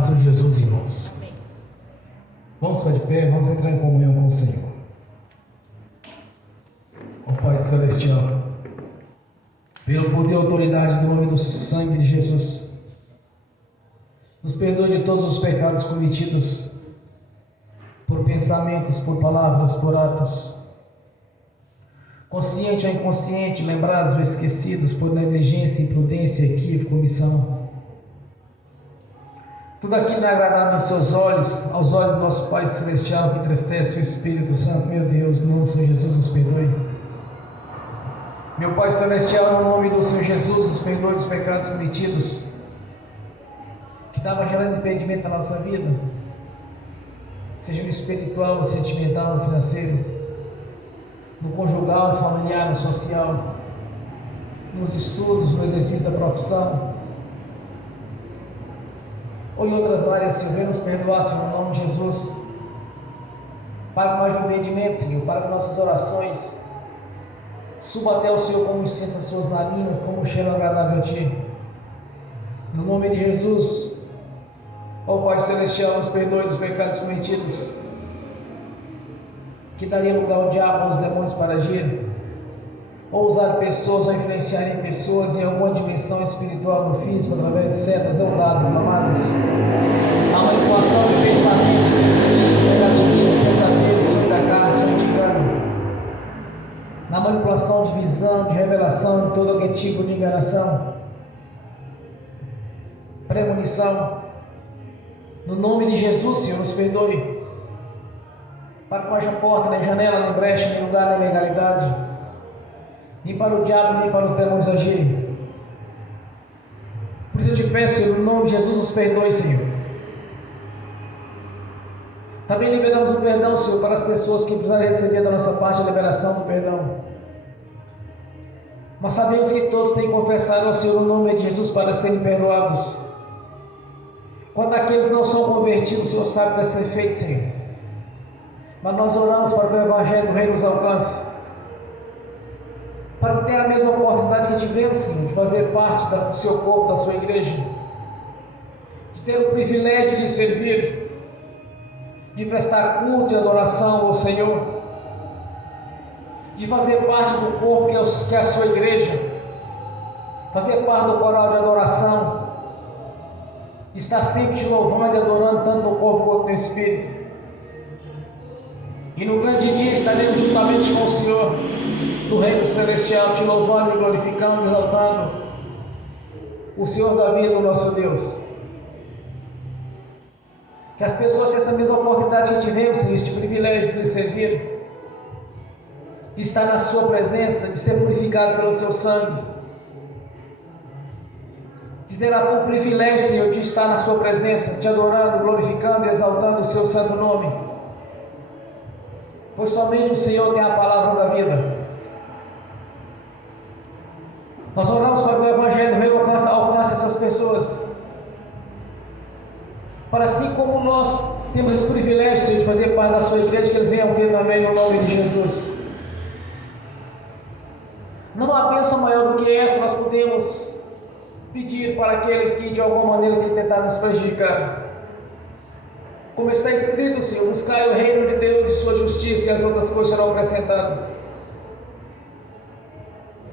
do Senhor Jesus, irmãos. Vamos ficar de pé, vamos entrar em comunhão com o Senhor. Ó Pai Celestial, pelo poder e autoridade do nome do sangue de Jesus, nos perdoe de todos os pecados cometidos, por pensamentos, por palavras, por atos, consciente ou inconsciente, lembrados ou esquecidos, por negligência, imprudência, equívoco, omissão. Tudo aquilo é agradável aos seus olhos, aos olhos do nosso Pai Celestial, que entristece o Espírito Santo. Meu Deus, no nome do Senhor Jesus, nos perdoe. Meu Pai Celestial, no nome do Senhor Jesus, nos perdoe dos pecados cometidos, que estava gerando impedimento na nossa vida, seja no espiritual, no sentimental, no financeiro, no conjugal, no familiar, no social, nos estudos, no exercício da profissão, ou em outras áreas. Senhor, venha nos perdoar, Senhor, no nome de Jesus. Para que mais um impedimento, Senhor, para que nossas orações subam até o Senhor como incenso às suas narinas, como um cheiro agradável a Ti. No nome de Jesus, ó Pai Celestial, nos perdoe dos pecados cometidos, que daria lugar ao diabo, aos demônios para agir, ou usar pessoas, ou influenciar em pessoas em alguma dimensão espiritual no físico, através de setas, eudados, inflamados, a manipulação de pensamentos, pensamentos, negativismo, pesadelos, sonho da carne, sonho de engano, na manipulação de visão, de revelação, de todo aquele tipo de enganação, premonição. No nome de Jesus, Senhor, nos perdoe, para que não haja porta, nem janela, nem brecha, nem lugar, nem legalidade, nem para o diabo, nem para os demônios agirem. Por isso eu te peço, Senhor, no nome de Jesus, nos perdoe, Senhor. Também liberamos o perdão, Senhor, para as pessoas que precisarem receber da nossa parte a liberação do perdão. Mas sabemos que todos têm que confessar ao Senhor o nome de Jesus para serem perdoados. Quando aqueles não são convertidos, o Senhor sabe que vai ser feito, Senhor. Mas nós oramos para que o Evangelho do Reino nos alcance, para que tenha a mesma oportunidade que tivemos, Senhor, de fazer parte do seu corpo, da sua igreja, de ter o privilégio de servir, de prestar culto e adoração ao Senhor, de fazer parte do corpo que é a sua igreja, fazer parte do coral de adoração, de estar sempre te louvando e adorando tanto no corpo quanto no espírito. E no grande dia estaremos juntamente com o Senhor no reino celestial, te louvando e glorificando e exaltando o Senhor da vida, o nosso Deus. Que as pessoas tenham essa mesma oportunidade que tivemos, Senhor, este privilégio de lhe servir, de estar na sua presença, de ser purificado pelo seu sangue, de ter o privilégio, Senhor, de estar na sua presença, te adorando, glorificando e exaltando o seu santo nome, pois somente o Senhor tem a palavra da vida. Nós oramos para que o Evangelho do Reino alcance essas pessoas, para assim como nós temos esse privilégio, Senhor, de fazer parte da sua igreja, que eles venham ter também no nome de Jesus. Não há bênção maior do que essa nós podemos pedir para aqueles que de alguma maneira têm tentado nos prejudicar. Como está escrito, Senhor, buscai o reino de Deus e sua justiça, e as outras coisas serão acrescentadas.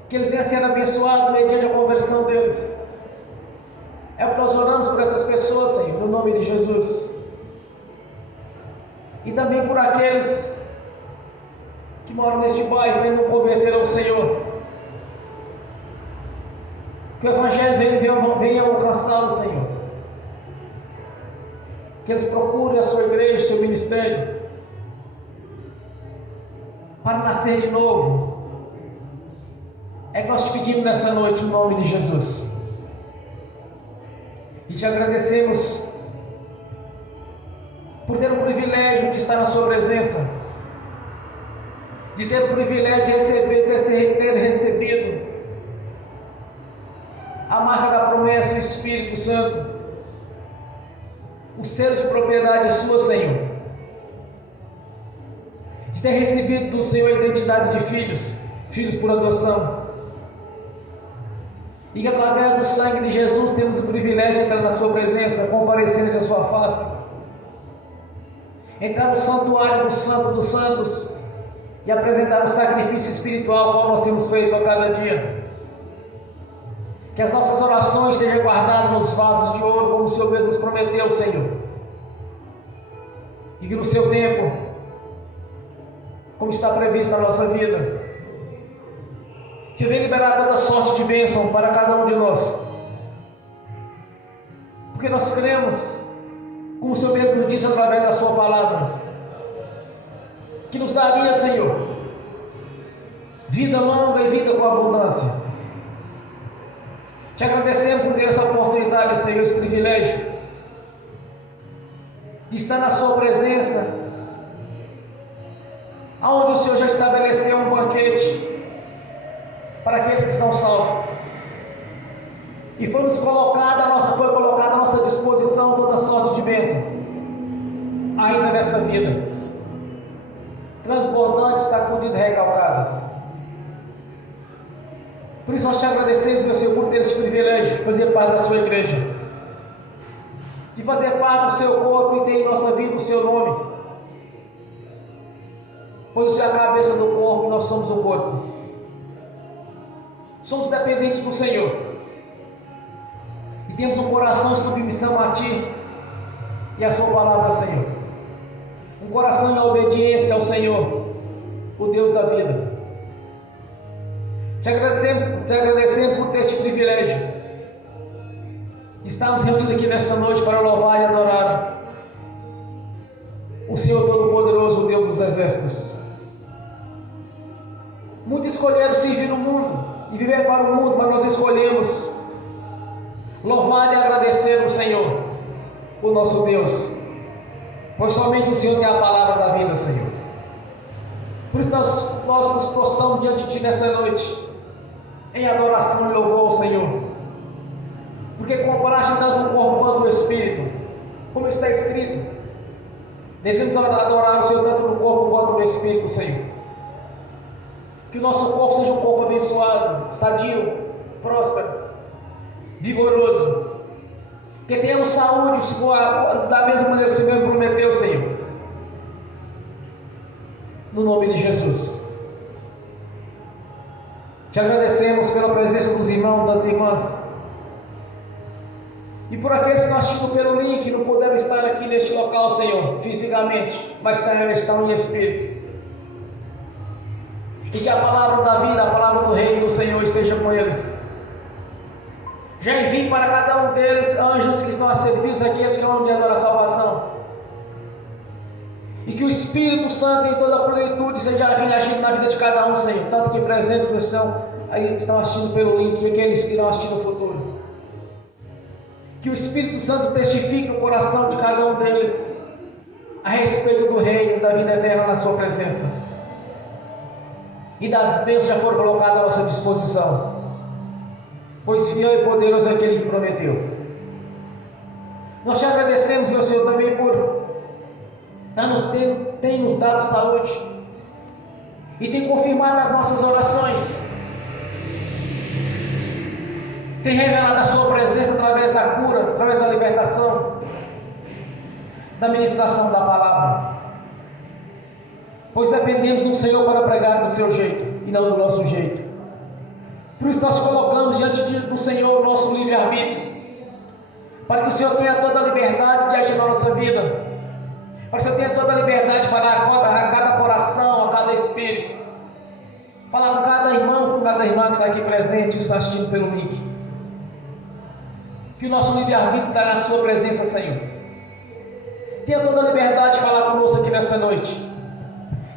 Que eles venham sendo abençoados mediante a conversão deles. É o que nós oramos por essas pessoas, Senhor, no nome de Jesus. E também por aqueles que moram neste bairro e não converteram ao Senhor. Que o Evangelho venha alcançá-los, Senhor. Que eles procurem a sua igreja, o seu ministério, para nascer de novo. É que nós te pedimos nessa noite, no nome de Jesus. E te agradecemos por ter o privilégio de estar na sua presença, de ter o privilégio de ter recebido a marca da promessa, o Espírito Santo, o selo de propriedade sua, Senhor, de ter recebido do Senhor a identidade de filhos por adoção, e que através do sangue de Jesus temos o privilégio de entrar na sua presença, comparecer diante da sua face, entrar no santuário do Santo dos Santos e apresentar o sacrifício espiritual como nós temos feito a cada dia. Que as nossas orações estejam guardadas nos vasos de ouro, como o Senhor mesmo nos prometeu, Senhor. E que no seu tempo, como está previsto na nossa vida, que venha liberar toda sorte de bênção para cada um de nós. Porque nós cremos, como o Senhor mesmo disse através da sua palavra, que nos daria, Senhor, vida longa e vida com abundância. Te agradecemos por ter essa oportunidade, Senhor, esse privilégio de estar na sua presença, aonde o Senhor já estabeleceu um banquete para aqueles que são salvos, e foi colocada à nossa disposição toda sorte de bênção, ainda nesta vida, transbordantes, sacudidas e recalcadas. Por isso nós te agradecemos, meu Senhor, por ter este privilégio de fazer parte da sua igreja, de fazer parte do seu corpo e ter em nossa vida o seu nome, pois o Senhor é a cabeça do corpo e nós somos o corpo. Somos dependentes do Senhor e temos um coração de submissão a Ti e a Sua palavra, Senhor. Um coração em obediência ao Senhor, o Deus da vida. Te agradecemos por ter este privilégio de estarmos reunidos aqui nesta noite para louvar e adorar o Senhor Todo-Poderoso, o Deus dos Exércitos. Muitos escolheram servir o mundo e viver para o mundo, mas nós escolhemos louvar e agradecer o Senhor, o nosso Deus, pois somente o Senhor tem a palavra da vida, Senhor. Por isso nós nos prostramos diante de Ti nessa noite, em adoração e louvor ao Senhor, porque compraste tanto o corpo quanto o Espírito, como está escrito. Devemos adorar o Senhor tanto no corpo quanto no Espírito, Senhor. Que o nosso corpo seja um corpo abençoado, sadio, próspero, vigoroso. Que tenhamos saúde da mesma maneira que o Senhor prometeu, Senhor. No nome de Jesus. Te agradecemos pela presença dos irmãos, das irmãs. E por aqueles que estão assistindo pelo link e não puderam estar aqui neste local, Senhor, fisicamente, mas estão em espírito. E que a palavra da vida, a palavra do reino do Senhor esteja com eles. Já envie para cada um deles anjos que estão a serviço daqueles que vão diante da salvação. E que o Espírito Santo em toda a plenitude seja agindo na vida de cada um, Senhor. Tanto que presentes estão assistindo pelo link e aqueles que irão assistir no futuro. Que o Espírito Santo testifique no coração de cada um deles a respeito do reino, da vida eterna na sua presença. E das bênçãos já foram colocadas à nossa disposição, pois fiel e poderoso é aquele que prometeu. Nós te agradecemos, meu Senhor, também por ter nos dado saúde e tem confirmado as nossas orações, tem revelado a sua presença através da cura, através da libertação, da ministração da palavra. Pois dependemos do Senhor para pregar do seu jeito e não do nosso jeito. Por isso nós colocamos diante do Senhor o nosso livre-arbítrio, para que o Senhor tenha toda a liberdade de agir na nossa vida, para que o Senhor tenha toda a liberdade de falar a cada coração, a cada espírito, falar com cada irmão, com cada irmã que está aqui presente e está assistindo pelo link. Que o nosso livre-arbítrio está na sua presença, Senhor. Tenha toda a liberdade de falar conosco aqui nesta noite.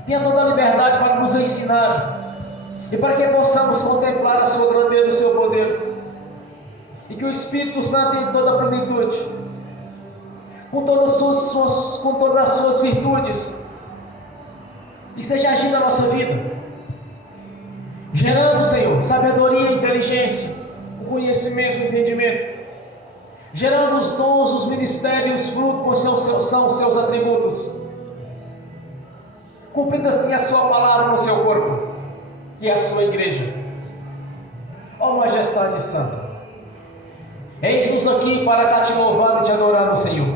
Tenha toda a liberdade para nos ensinar e para que possamos contemplar a sua grandeza e o seu poder. E que o Espírito Santo em toda a plenitude, com todas as suas virtudes, esteja agindo na nossa vida, gerando, Senhor, sabedoria, inteligência, o conhecimento, o entendimento, gerando os dons, os ministérios, os frutos, pois são os seus atributos, cumprindo assim a sua palavra no seu corpo, que é a sua igreja. Ó Majestade Santa, Eis-nos aqui para estar te louvando e te adorando, Senhor.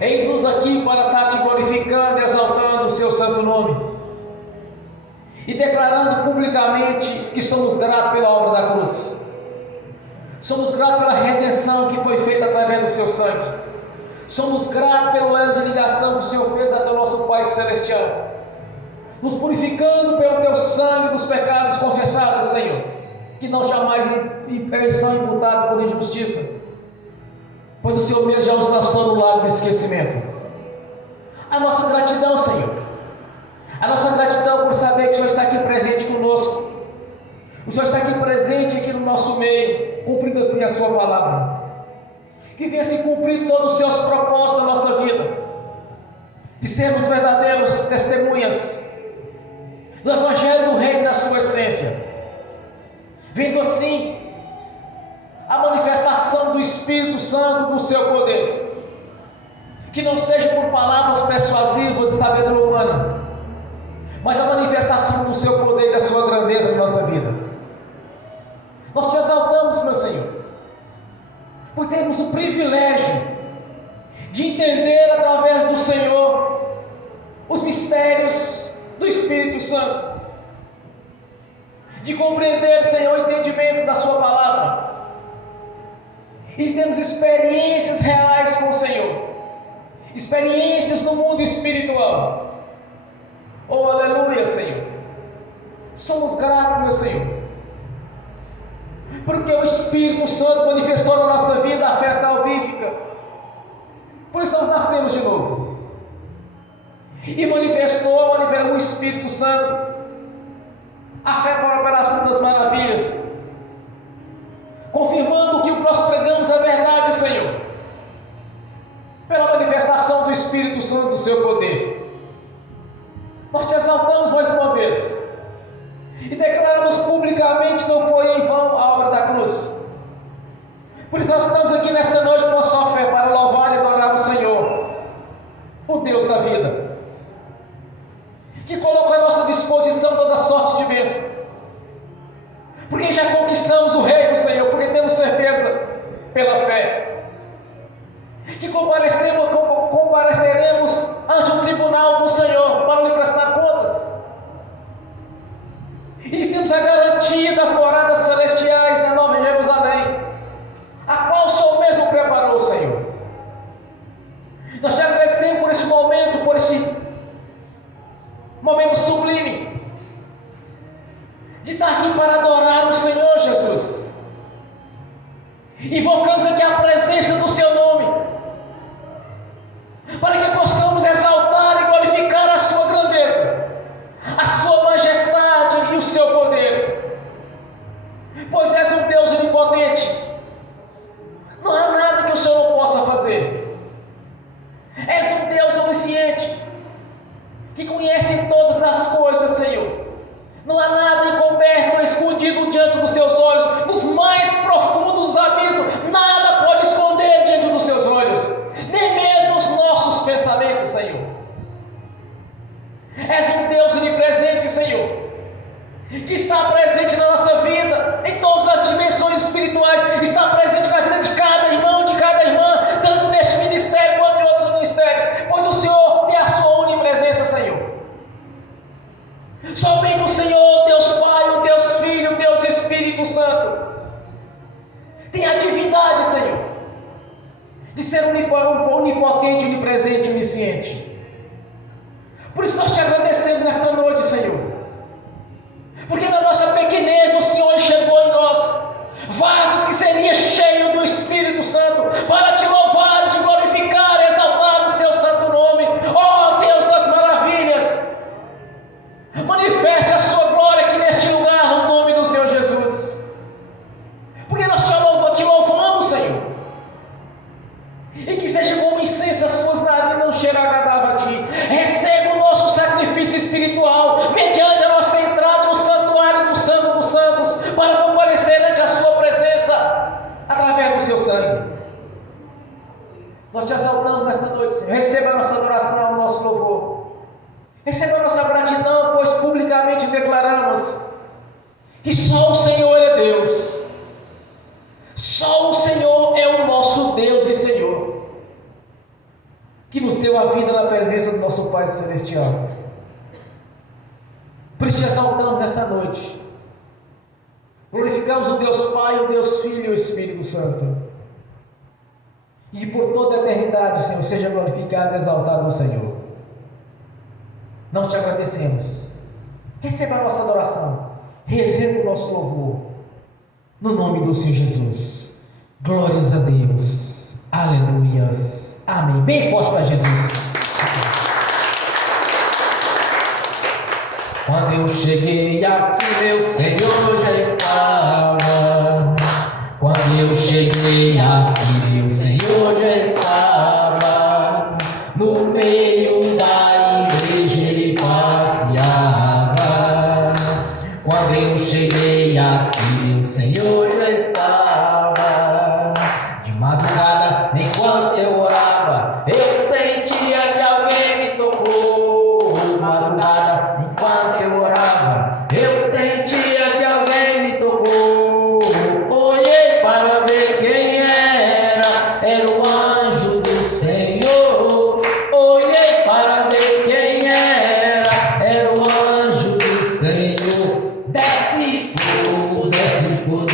Eis-nos aqui para estar te glorificando e exaltando o seu santo nome. E declarando publicamente que somos gratos pela obra da cruz. Somos gratos pela redenção que foi feita através do seu sangue. Somos gratos pelo elo de ligação que o Senhor fez até o nosso Pai Celestial. Nos purificando pelo teu sangue dos pecados confessados, Senhor. Que não jamais são imputados por injustiça. Pois o Senhor mesmo já os lançou no lago do esquecimento. A nossa gratidão, Senhor. A nossa gratidão por saber que o Senhor está aqui presente conosco. O Senhor está aqui presente aqui no nosso meio, cumprindo assim a sua palavra. Que venha se cumprir todos os seus propósitos na nossa vida. De sermos verdadeiros testemunhas do Evangelho do Reino na sua essência. Vendo assim a manifestação do Espírito Santo no seu poder. Que não seja por palavras persuasivas de sabedoria humana, mas a manifestação do seu poder e da sua grandeza na nossa vida. Nós te exaltamos, meu Senhor, por termos o privilégio de entender através do Senhor os mistérios do Espírito Santo, de compreender, Senhor, o entendimento da sua palavra, e temos experiências reais com o Senhor, experiências no mundo espiritual. Oh, aleluia, Senhor. Somos gratos, meu Senhor, porque o Espírito Santo manifestou na nossa vida a fé salvífica. Por isso nós nascemos de novo. E manifestou o Espírito Santo a fé para a operação das maravilhas, confirmando que o que nós pregamos é verdade, Senhor, pela manifestação do Espírito Santo do seu poder. Nós te exaltamos mais uma vez e declaramos publicamente que não foi em vão a obra da cruz. Por isso nós estamos aqui nesta noite com a nossa fé para louvar e adorar o Senhor, o Deus da vida, que colocou à nossa disposição toda sorte de bênção, porque já conquistamos o reino, Senhor, porque temos certeza pela fé que compareceremos ante o tribunal do Senhor para lhe prestar contas, e temos a garantia das moradas celestiais na Nova Jerusalém, a qual o Senhor mesmo preparou, Senhor. Nós te agradecemos por esse momento, por esse momento sublime de estar aqui para adorar o Senhor Jesus. Invocamos aqui a presença do seu nome, para que possamos exaltar e glorificar a sua grandeza, a sua majestade e o seu poder, pois és um Deus onipotente. Não há nada que o Senhor não possa fazer. És um Deus onisciente, que conhece todas as coisas, Senhor. Não há nada encoberto ou escondido diante dos seus olhos. Nos mais profundos dos abismos, nada pode esconder diante dos seus olhos, nem mesmo os nossos pensamentos, Senhor. És um Deus onipresente, Senhor, que está presente na nossa vida, em todas as dimensões espirituais, está presente na vida de cada irmão, de cada irmã, tanto neste ministério quanto em outros ministérios, pois o Senhor tem a sua onipresença, Senhor. Somente o Senhor, Deus Pai, o Deus Filho, o Deus Espírito Santo, tem a divindade, Senhor, de ser onipotente, onipresente e onisciente. Por isso nós te agradecemos nesta noite, Senhor, porque na nossa pequenez o Senhor enxergou em nós vasos que seriam cheios do Espírito Santo para te louvar, te glorificar, exaltar o seu santo nome. Ó Deus das maravilhas, manifeste a sua glória aqui neste lugar no nome do Senhor Jesus, porque nós te louvamos, Senhor, e que seja como incenso as suas narinas não cheira agradável a ti. Receba o nosso sacrifício espiritual mediante a nossa entrada no santuário do Santo dos Santos, para comparecer ante a sua presença através do seu sangue. Nós te exaltamos nesta noite, Senhor. Receba a nossa adoração, o nosso louvor. Receba a nossa gratidão, pois publicamente declaramos que só o Senhor é Deus. Só o Senhor é que nos deu a vida na presença do nosso Pai Celestial. Por isso te exaltamos esta noite. Glorificamos o Deus Pai, o Deus Filho e o Espírito Santo. E por toda a eternidade, Senhor, seja glorificado e exaltado o Senhor. Nós te agradecemos. Receba a nossa adoração. Receba o nosso louvor. No nome do Senhor Jesus. Glórias a Deus. Aleluias. Amém. Bem forte para Jesus. Quando eu cheguei aqui, meu Senhor já estava. Quando eu cheguei aqui, meu Senhor já estava. No meio da igreja ele passeava. Quando eu cheguei aqui, meu Senhor já estava. De madrugada, enquanto eu orava, eu sentia que alguém me tocou. De madrugada, enquanto eu orava, eu sentia que alguém me tocou. Olhei para ver quem era o anjo do Senhor. Olhei para ver quem era o anjo do Senhor. Desce fogo, desce fogo,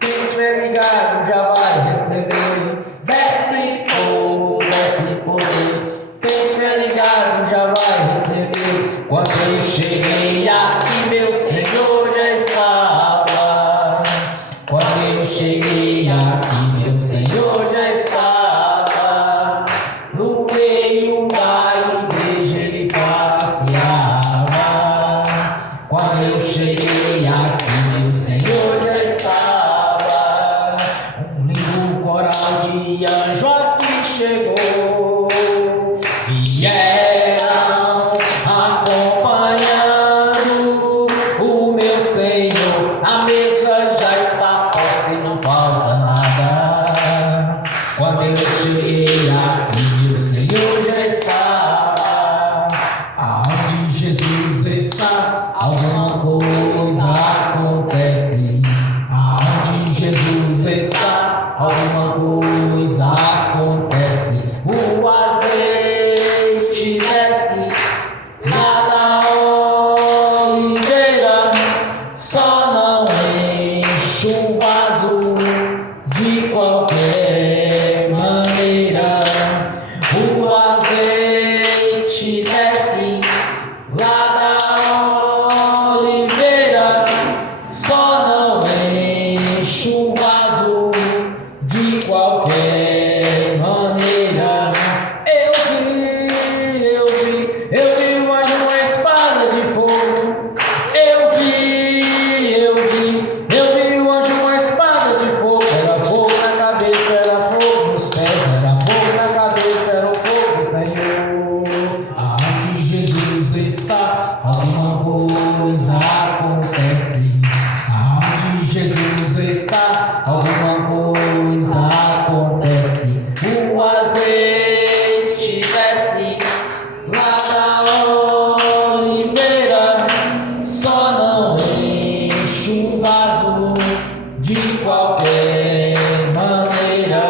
quem estiver ligado já vai receber. Desce fogo, desce fogo, quem estiver ligado já vai receber. Quando eu cheguei aqui, meu Senhor já estava. Quando eu cheguei aqui, meu Senhor já estava. No meio da igreja ele passeava. Quando eu cheguei aqui, meu Senhor já estava. Um lindo coral de anjo aqui chegou. Vieram acompanhando o meu Senhor. A mesa já está posta e não falta nada. Quando eu cheguei aqui, meu Senhor já estava. Aonde Jesus está, alguma coisa acontece. Aonde Jesus está, alguma coisa acontece. O azeite desce lá da oliveira, só não enche o vaso de qualquer maneira. O azeite desce lá da oliveira, só não enche o vaso de qualquer maneira. Eu vi um anjo com uma espada de fogo. Eu vi um anjo com uma espada de fogo. Era fogo na cabeça, era fogo nos pés, era fogo na cabeça, era o fogo do Senhor. Aonde Jesus está, alguma coisa acontece. Aonde Jesus está, alguma coisa acontece. O azeite desce lá da oliveira, só não enche o vaso de qualquer maneira.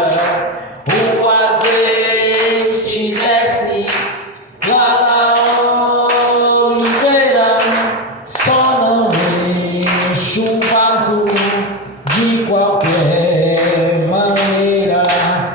O azeite desce lá da oliveira, só não enche o vaso de qualquer maneira.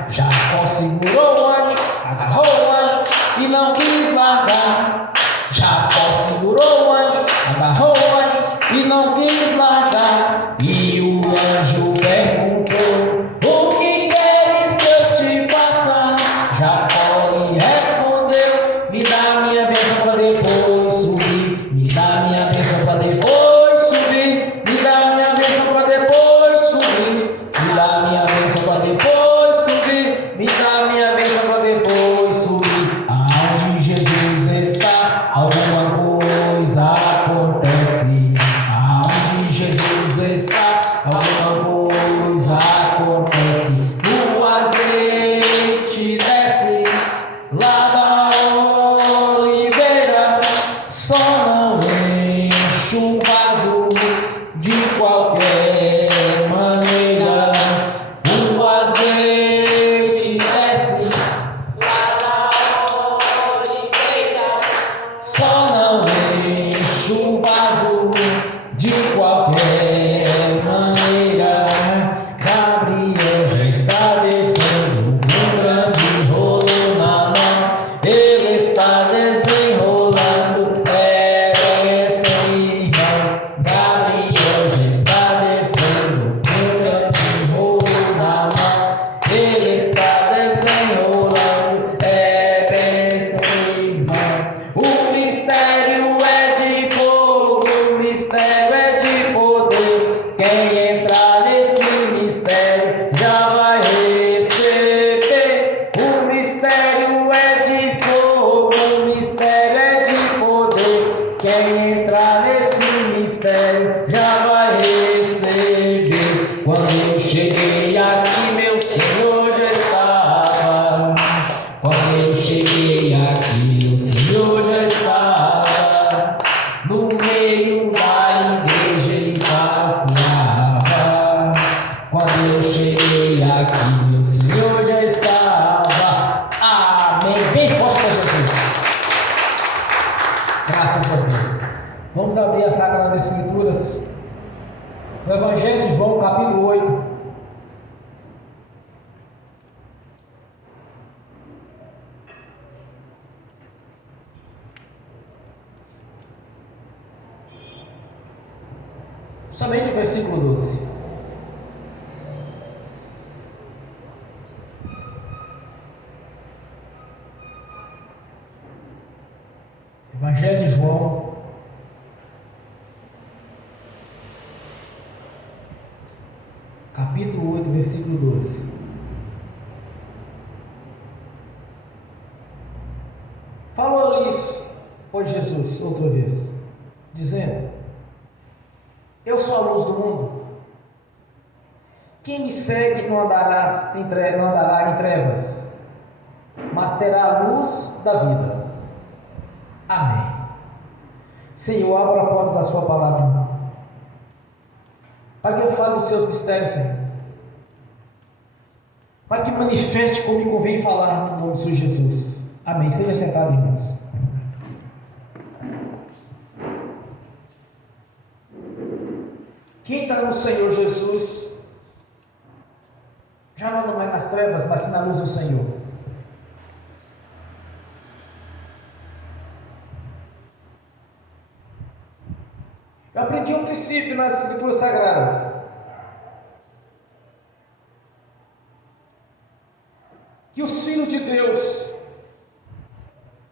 Jacó segurou o anjo, agarrou o anjo e não quis largar. Jacó segurou o anjo, agarrou o anjo e não quis largar. E o anjo perguntou: o que queres que eu te faça? Jacó lhe respondeu: me dá minha bênção para depois subir. Me dá minha bênção para depois subir. Me dá minha bênção para depois subir. Me dá minha bênção para depois subir. Me dá minha bênção para depois subir. Aonde Jesus está, alguma coisa acontece. Aonde Jesus está, alguma coisa acontece. O azeite desce lá da oliveira, só não enche o vaso de qualquer maneira. O azeite desce lá da cheguei aqui, o Senhor já estava. No meio da igreja ele passeava. Quando eu cheguei aqui, o Senhor já estava. Amém. Bem forte para Jesus. Graças a Deus. Vamos abrir as Sagradas Escrituras. No Evangelho de João, capítulo 8. Somente o versículo 12. Evangelho de João, capítulo 8, versículo 12. Falou-lhes, pois, Jesus, outra vez, dizendo: Eu sou a luz do mundo. Quem me segue não andará em trevas, mas terá a luz da vida. Amém. Senhor, abra a porta da sua palavra, para que eu fale dos seus mistérios, Senhor, para que manifeste como me convém falar no nome do Senhor Jesus. Amém. Seja sentado, irmãos. Quem está no Senhor Jesus já não é nas trevas, mas sim na luz do Senhor. Eu aprendi um princípio nas Escrituras Sagradas, que os filhos de Deus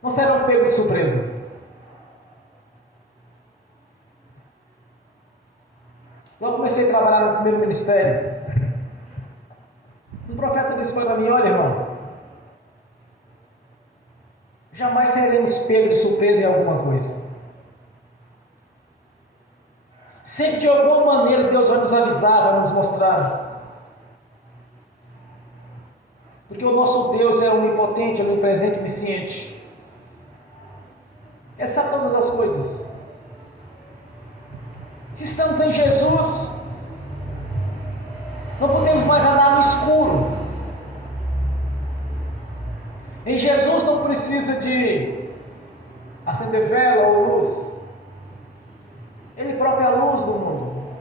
não serão pegos de surpresa. Quando comecei a trabalhar no primeiro ministério, um profeta disse para mim: olha, irmão, jamais seremos pegos de surpresa em alguma coisa. Sempre de alguma maneira Deus vai nos avisar, vai nos mostrar. Porque o nosso Deus é onipotente, onipresente, onisciente. Ele sabe todas as coisas. Se estamos em Jesus, não podemos mais andar no escuro. Em Jesus não precisa de acender vela ou luz. Ele próprio é a luz do mundo.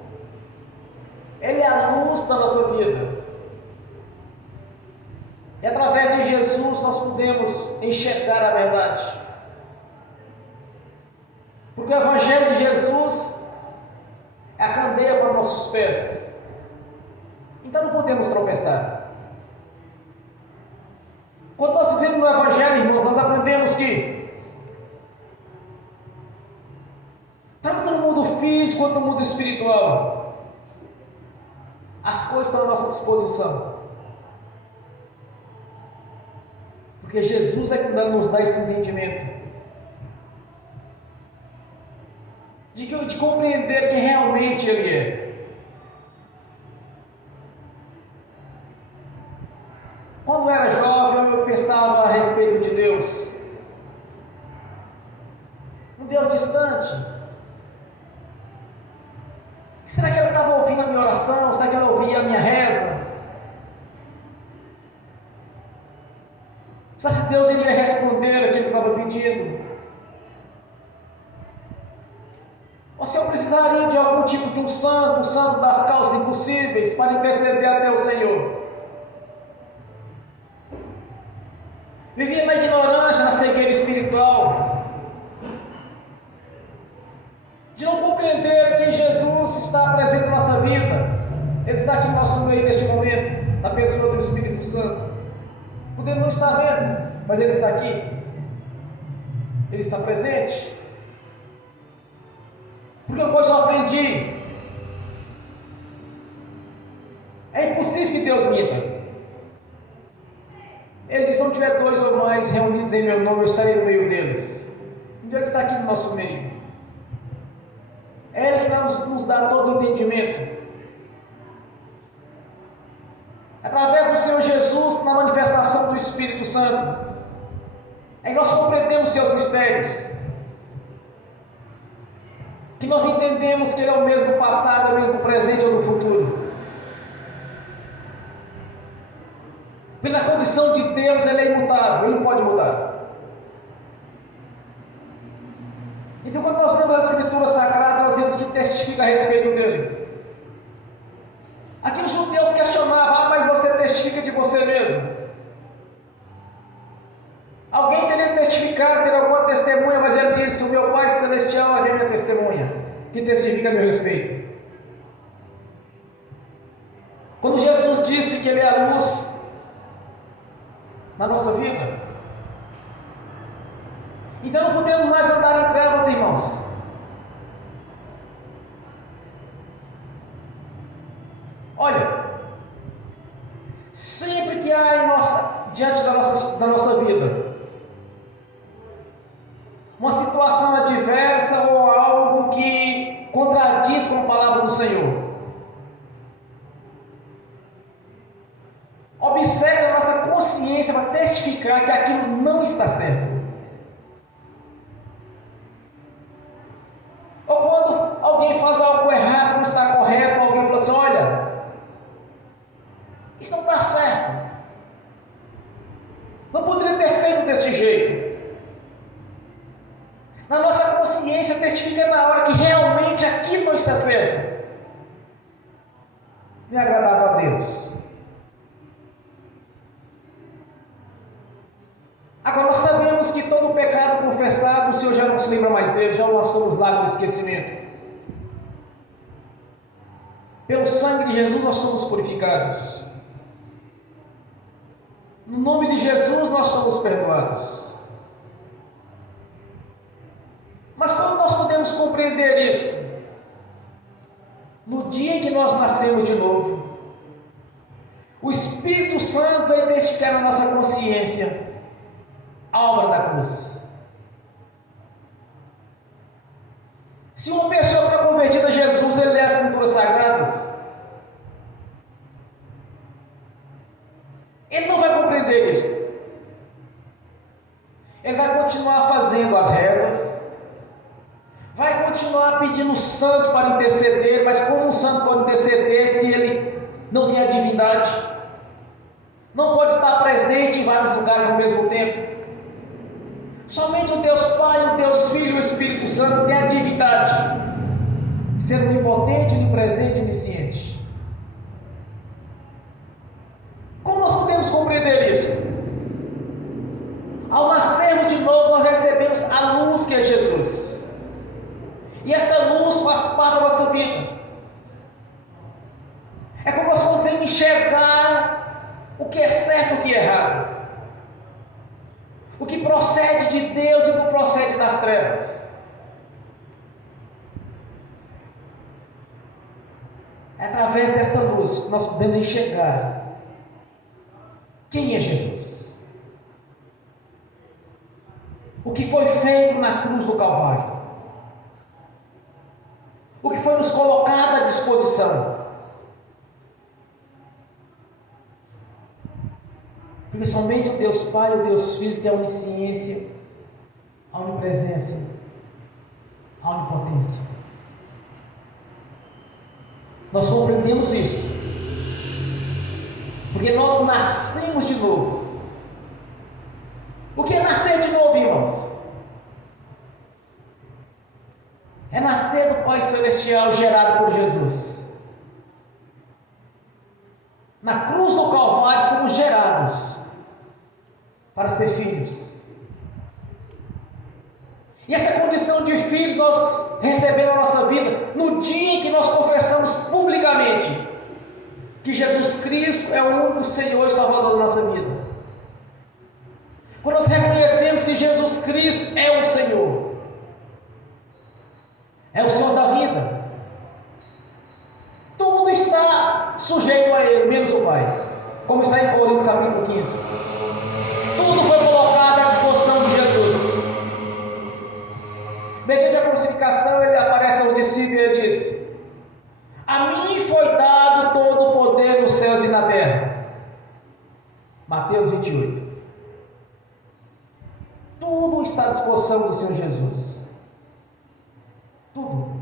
Ele é a luz da nossa vida. E através de Jesus nós podemos enxergar a verdade. Porque o Evangelho de Jesus é a candeia para nossos pés. Então não podemos tropeçar. Quando nós vivemos no Evangelho, irmãos, nós aprendemos que tanto no mundo físico quanto no mundo espiritual, as coisas estão à nossa disposição. Porque Jesus é que nos dá esse entendimento de compreender quem realmente Ele é. Quando eu era jovem, eu pensava a respeito de Deus, um Deus distante. Será que Ele estava ouvindo a minha oração? Será que Ele ouvia a minha reza? Será que Deus iria responder aquilo que eu estava pedindo? Ou se eu precisaria de algum tipo de um santo das causas impossíveis, para interceder até o Senhor? Vivia na ignorância, na cegueira espiritual, de não compreender que Jesus está presente na nossa vida. Ele está aqui no nosso meio neste momento, na pessoa do Espírito Santo. Podemos não estar vendo, mas Ele está aqui. Ele está presente. Porque uma coisa eu aprendi: é impossível que Deus minta. Ele diz: se não tiver dois ou mais reunidos em meu nome, eu estarei no meio deles. Então Ele está aqui no nosso meio. É Ele que nos dá todo o entendimento. Através do Senhor Jesus, na manifestação do Espírito Santo, é que nós compreendemos seus mistérios, que nós entendemos que Ele é o mesmo passado, é o mesmo presente ou no futuro. Pela condição de Deus, Ele é imutável, Ele não pode mudar. Então, quando nós lemos a Escritura Sagrada, nós vemos que testifica a respeito dele. Aqui os judeus questionavam: mas você testifica de você mesmo? Alguém teria testificado, teria alguma testemunha, mas ele disse: o meu Pai Celestial é minha testemunha, que testifica a meu respeito. Quando Jesus disse que Ele é a luz na nossa vida, então não podemos mais andar em trevas, irmãos. Olha, sempre que há diante da nossa vida uma situação adversa ou algo que contradiz com a palavra do Senhor, observe a nossa consciência para testificar que aquilo não está certo. Ou quando alguém faz algo errado, não está correto, alguém fala assim: olha, isso não está certo, não poderia ter feito desse jeito. Na nossa consciência testifica na hora que realmente aquilo não está certo, não é agradável a Deus. Agora nós sabemos que todo pecado confessado, o Senhor já não se lembra mais dele, já o lançou nos lagos do esquecimento. Pelo sangue de Jesus nós somos purificados. No nome de Jesus nós somos perdoados. Mas como nós podemos compreender isso? No dia em que nós nascemos de novo, o Espírito Santo vai testificar na nossa consciência a obra da cruz. Se uma pessoa está convertida a Jesus, ele lê as Escrituras Sagradas, ele não vai compreender isso. Ele vai continuar fazendo as rezas, vai continuar pedindo os santos para interceder, mas como um santo pode interceder se ele não tem a divindade? Não pode estar presente em vários lugares ao mesmo tempo. Somente o Deus Pai, o Deus Filho e o Espírito Santo têm a divindade, sendo onipotente, onipresente e onisciente. Como nós podemos compreender isso? Ao nascermos de novo, nós recebemos a luz que é Jesus, e esta luz faz parte da nossa vida. É como nós conseguimos enxergar o que é certo e o que é errado, o que procede de Deus e o que procede das trevas. É através dessa luz que nós podemos enxergar quem é Jesus, o que foi feito na cruz do Calvário, o que foi nos colocado à disposição. Porque somente o Deus Pai e o Deus Filho tem a onisciência, a onipresença, a onipotência. Nós compreendemos isso, porque nós nascemos de novo. O que é nascer de novo, irmãos? É nascer do Pai Celestial gerado por Jesus. Na cruz do Calvário fomos gerados para ser filhos. E essa condição de filhos nós recebemos na nossa vida no dia em que nós confessamos publicamente que Jesus Cristo é o único Senhor e Salvador da nossa vida. Quando nós reconhecemos que Jesus Cristo é o Senhor, é o Senhor da vida, tudo está sujeito a Ele, menos o Pai, como está em Coríntios capítulo 15. Tudo foi colocado à disposição de Jesus. Mediante a crucificação, ele aparece ao discípulo e ele diz: a mim foi dado todo o poder nos céus e na terra. Mateus 28. Tudo está à disposição do Senhor Jesus. Tudo.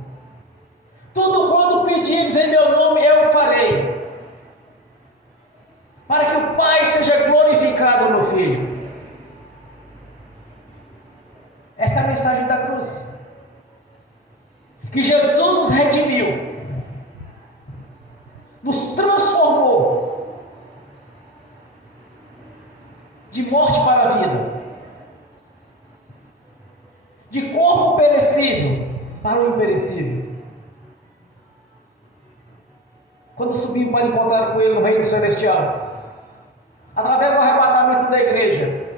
Tudo quando pedires em meu nome, eu farei. Para que o Pai seja glorificado no Filho. Essa é a mensagem da cruz. Que Jesus nos redimiu. Nos transformou. De morte para a vida. De corpo perecível para o imperecível. Quando subimos para encontrar com Ele no reino celestial, através do arrebatamento da igreja,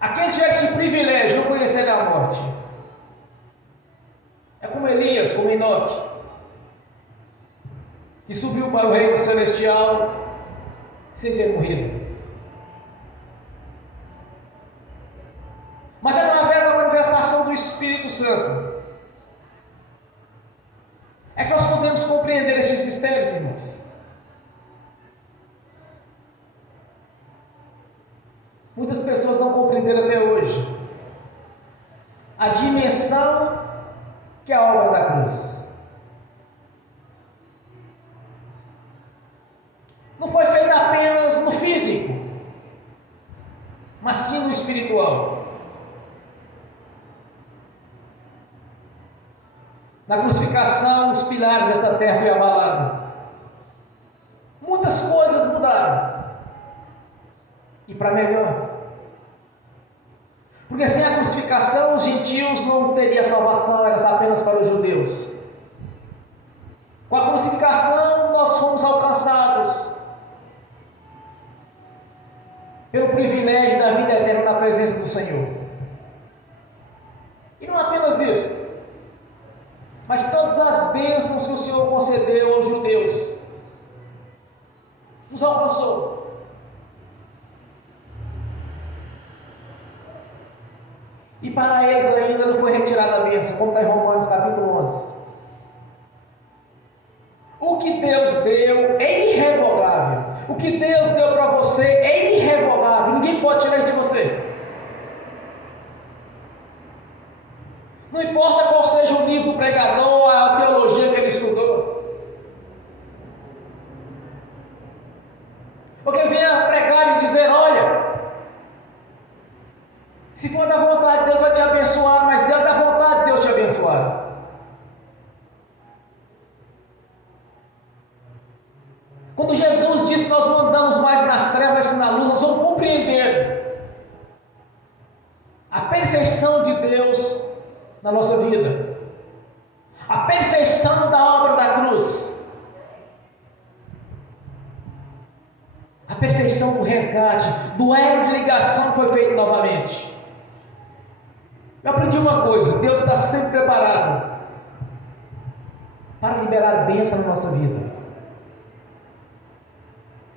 aqueles que tiveram esse privilégio de não conhecerem a morte, é como Elias, como Enoque, que subiu para o reino celestial sem ter morrido. Mas através da manifestação do Espírito Santo, é que nós podemos compreender esses mistérios, irmãos. Muitas pessoas não compreenderam até hoje a dimensão que é a obra da cruz. Não foi feita apenas no físico, mas sim no espiritual. Na crucificação, os pilares desta terra foram abalados. Muitas coisas mudaram. E para melhor. Porque sem a crucificação, os gentios não teriam salvação, era apenas para os judeus. Com a crucificação, nós fomos alcançados pelo privilégio da vida eterna na presença do Senhor. E não apenas isso, mas todas as bênçãos que o Senhor concedeu aos judeus nos alcançou. E para eles ainda não foi retirada a bênção, como está em Romanos capítulo 11. O que Deus deu é irrevogável. O que Deus deu para você é irrevogável. Ninguém pode tirar isso de você. Não importa qual seja o nível do pregador, a teologia que ele estudou. Porque ele vem a pregar e dizer, olha, se for da vontade de Deus vai te abençoar, mas Deus dá vontade de Deus te abençoar. Quando Jesus disse que nós não andamos mais nas trevas, mas na luz, nós vamos compreender a perfeição de Deus na nossa vida, a perfeição da obra da cruz, a perfeição do resgate, do elo de ligação que foi feito novamente. Eu aprendi uma coisa: Deus está sempre preparado para liberar bênção na nossa vida.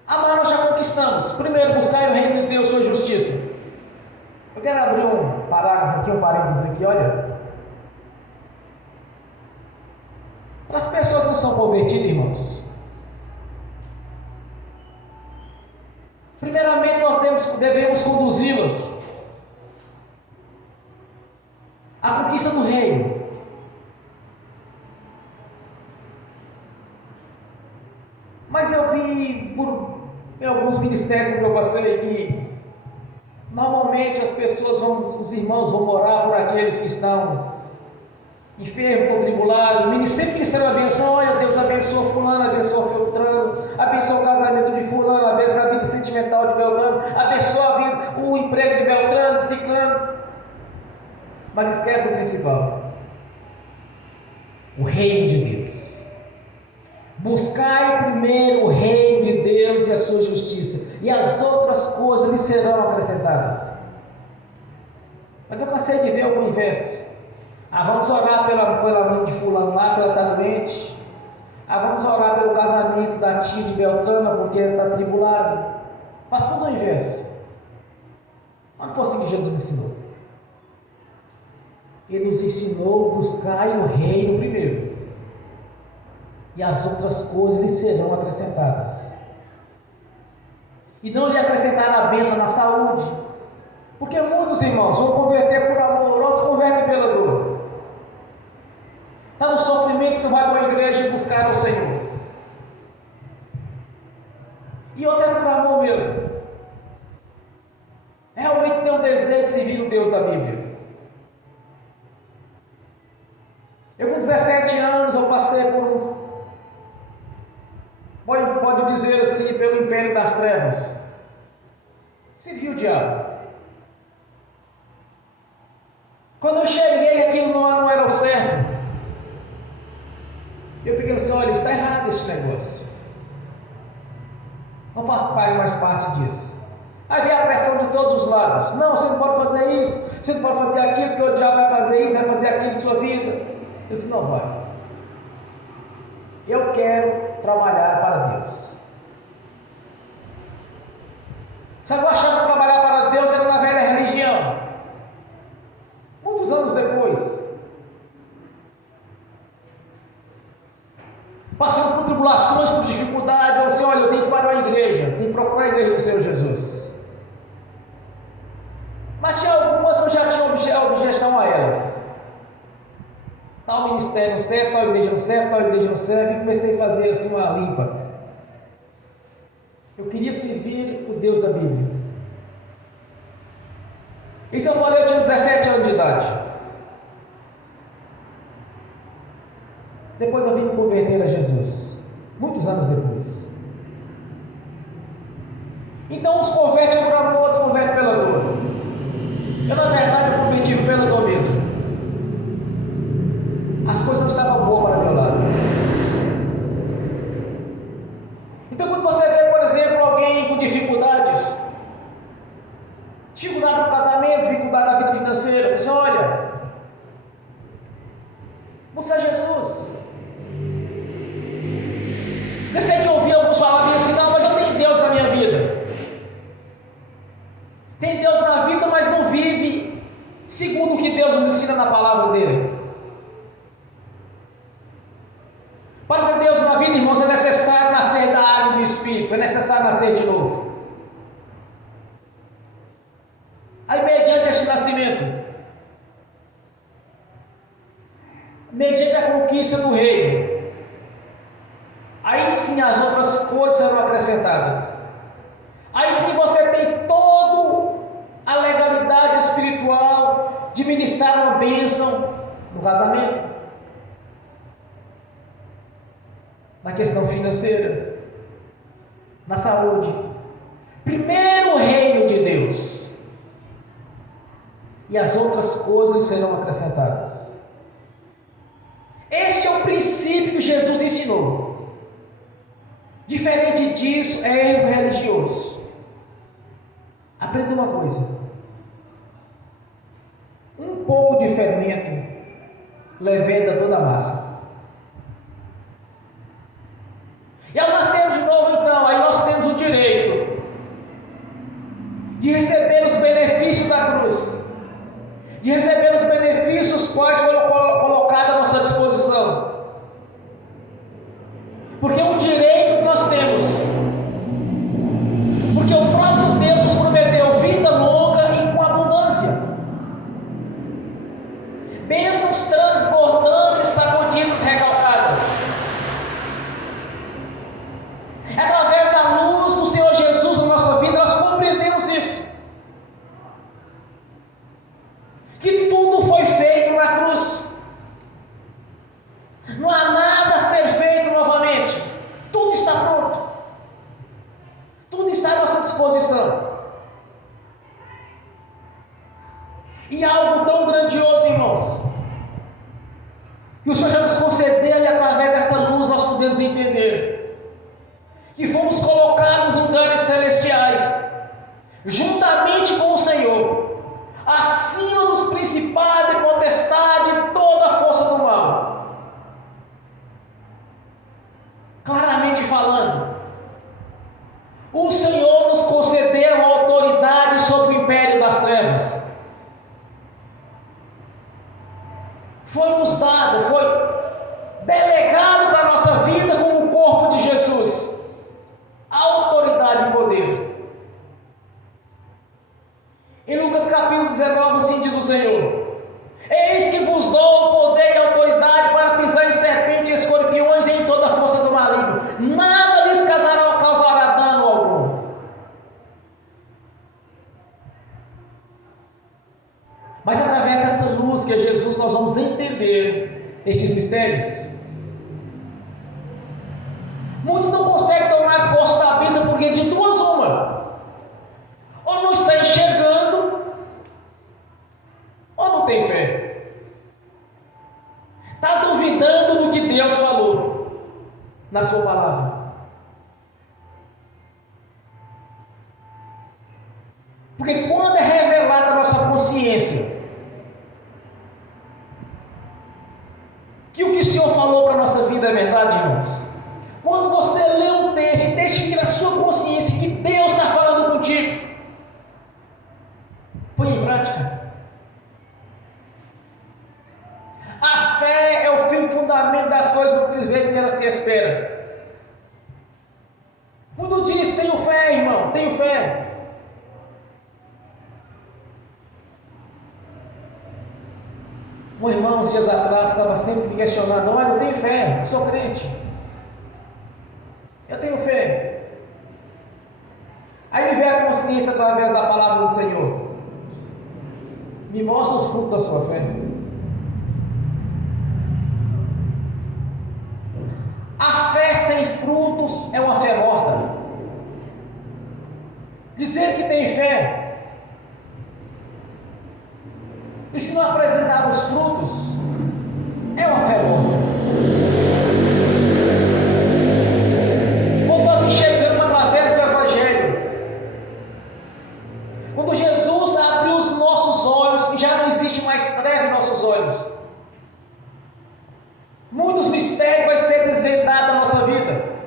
Amar nós já conquistamos. Primeiro, buscar o reino de Deus, sua justiça. Eu quero abrir um parágrafo aqui, um parênteses aqui, olha. Para as pessoas que não são convertidas, irmãos, primeiramente nós devemos conduzi-las à conquista do reino. Mas eu vi em alguns ministérios que eu passei que normalmente as pessoas os irmãos vão orar por aqueles que estão enfermo, estão tribulados, sempre ministrando a benção. Olha, Deus abençoa fulano, abençoa Beltrano, abençoa o casamento de fulano, abençoa a vida sentimental de Beltrano, abençoa a vida, o emprego de Beltrano, de Ciclano. Mas esquece do principal: o reino de Deus. Buscai primeiro o reino de Deus e a sua justiça, e as outras coisas lhe serão acrescentadas. Mas eu cansei de ver algum verso. Vamos orar pela mãe de fulano lá, porque ela está doente. Vamos orar pelo casamento da tia de Beltrana, porque ela está tribulada. Faz tudo ao inverso. Onde foi assim que Jesus ensinou? Ele nos ensinou: buscar o reino primeiro, e as outras coisas lhe serão acrescentadas. E não lhe acrescentar a bênção na saúde, porque muitos Muitos irmãos vão converter por amor, outros convertem pela dor. Está no sofrimento, tu vai para a igreja buscar o Senhor. E outro é por amor mesmo. Realmente tem um desejo de servir o Deus da Bíblia. Eu com 17 anos eu passei pode dizer assim, pelo império das trevas. Servi o diabo. Quando eu cheguei, aquilo não era o certo. Eu peguei assim, olha, está errado este negócio. Não faço mais parte disso. Aí vem a pressão de todos os lados. Não, você não pode fazer isso, você não pode fazer aquilo, porque o diabo vai fazer isso, vai fazer aquilo em sua vida. Eu disse, não vai. Eu quero trabalhar para Deus. Sabe, eu achava que trabalhar para Deus era na velha religião. Muitos anos depois, passando por tribulações, por dificuldades, eu disse, olha, eu tenho que ir para uma igreja, tenho que procurar a igreja do Senhor Jesus. Mas tinha algumas que eu já tinha objeção a elas. Tal ministério não serve, tal igreja não serve, tal igreja não serve, e comecei a fazer assim uma limpa. Eu queria servir o Deus da Bíblia. Isso eu falei, eu tinha 17 anos de idade. Depois eu vim me converter a Jesus, muitos anos depois. Então uns convertem por amor, outros convertem pela dor. Eu na verdade eu converti pela dor mesmo. As coisas não estavam boas para o meu lado. Então quando você vê, por exemplo, alguém com dificuldades no casamento, dificuldade na vida financeira, você olha, busca Jesus. Eu sei que eu ouvi alguns falarem assim, não, mas eu tenho Deus na minha vida. Tem Deus na vida, mas não vive segundo o que Deus nos ensina na palavra dele. Para ter Deus na vida, irmãos, é necessário nascer da água e do Espírito, é necessário nascer de novo. Aí, mediante este nascimento, mediante a conquista do reino, aí sim as outras coisas serão acrescentadas. Aí sim você tem toda a legalidade espiritual de ministrar uma bênção no casamento, na questão financeira, na saúde. Primeiro o reino de Deus, e as outras coisas serão acrescentadas. Este é o princípio que Jesus ensinou. Diferente disso é erro religioso. Aprenda uma coisa: um pouco de fermento leveda toda a massa. E ao nascermos de novo, então, aí nós temos o direito de receber os benefícios da cruz, de receber os benefícios quais foram colocados à nossa disposição. Porque é um direito que nós temos. Porque o próprio Deus nos prometeu vida longa e com abundância. Bênçãos transbordantes, sacudidas, recalcadas. Através da luz do Senhor Jesus na nossa vida, nós compreendemos isso. Que tudo foi feito na cruz. Não há nada a ser feito novamente. Tudo está pronto. Tudo está à nossa disposição. E algo tão grandioso, irmãos, que o Senhor já nos concedeu, e através dessa luz nós podemos entender que fomos colocados nos lugares celestiais, juntamente com o Senhor, acima dos principados e potestades, toda a força do mal. Claramente falando, o Senhor nos concedeu autoridade sobre o império das trevas. Foi-nos dado, foi delegado para a nossa vida como o corpo de Jesus, autoridade e poder. Em Lucas capítulo 19, assim diz o Senhor: eis que vos dou o poder e a autoridade para pisar em serpentes e escorpiões e em toda a força do maligno, nada lhes causará dano algum. Mas através dessa luz que é Jesus, nós vamos entender estes mistérios. Muitos não conseguem tomar posse da bênção porque de duas uma: ou não está enxergando, ou não tem fé. Está duvidando do que Deus falou na sua palavra. Porque quando é revelada a nossa consciência que o que o Senhor falou para a nossa vida é verdade, irmãos, quando você lê um texto e testifica na sua consciência que Deus está falando contigo, põe em prática. A fé é o fim fundamento das coisas que se vê que ela se espera. Quando diz tenho fé, irmão, tenho fé. Um irmão, uns dias atrás, estava sempre me questionando: olha, eu tenho fé, eu sou crente, eu tenho fé. Aí me veio a consciência através da palavra do Senhor: me mostra os frutos da sua fé. A fé sem frutos é uma fé morta. Dizer que tem fé, e se não apresentar os frutos, é uma fé morta. Quando nós enxergamos através do Evangelho, quando Jesus abriu os nossos olhos, já não existe mais treva em nossos olhos. Muitos mistérios vão ser desvendados da nossa vida.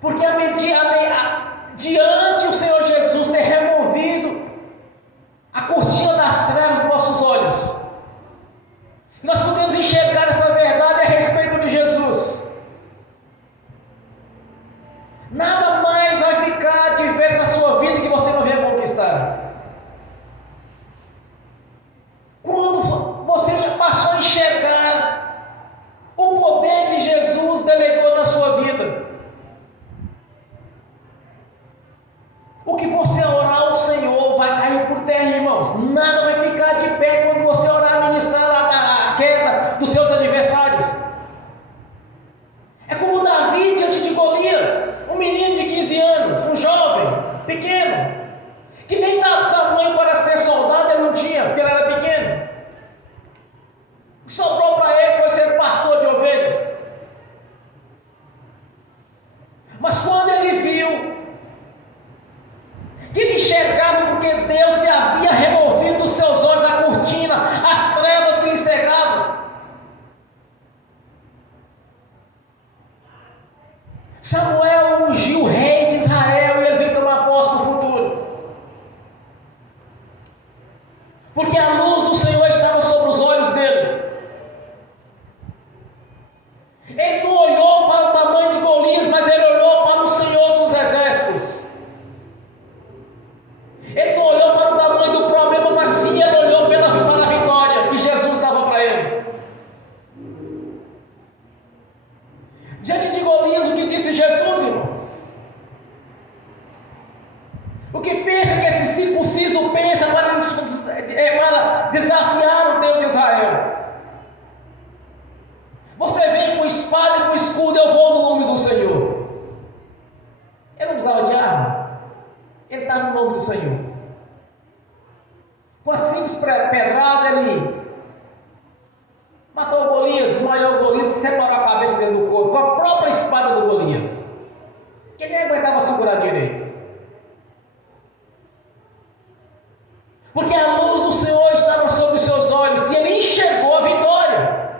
Porque diante o Senhor Jesus ter removido a cortina das trevas dos nossos olhos, nós podemos enxergar essa verdade a respeito de Jesus. Nada mais vai ficar de vez na sua vida que você não venha conquistar. Quando você já passou a enxergar o poder que Jesus delegou na sua vida, o que você orar ao Senhor vai cair por terra, irmãos. Nada vai ficar de pé quando você orar, ministrar a queda dos seus adversários. É como Davi diante de Golias, um menino de 15 anos, um jovem, pequeno, que nem tamanho para ser soldado ele não tinha, porque ele era pequeno. O que sobrou para ele foi ser pastor de ovelhas. Mas quando ele viu que ele enxergava, porque Deus lhe havia removido dos seus olhos a cortina, as trevas que lhe cegavam, Samuel ungiu o rei de Israel e ele veio tomar posse do futuro. Porque a luz do Senhor estava sobre os olhos dele. Ele não olhou para o tamanho de Golias, mas ele olhou para o Senhor dos exércitos. Ele não olhou para o tamanho do problema, mas sim ele olhou para a vitória que Jesus dava para ele. Diante de Golias, o que disse Jesus, irmãos? O que pensa que esse circunciso pensa para desafiar o Deus de Israel? Você vem com espada e com escudo, eu vou no nome do Senhor. Ele não precisava de arma, ele estava no nome do Senhor. Com a simples pedrada, ele matou o Golias, desmaiou o Golias e separou a cabeça dele do corpo, com a própria espada do Golias, que nem aguentava segurar direito. Porque a luz do Senhor estava sobre os seus olhos e ele enxergou a vitória.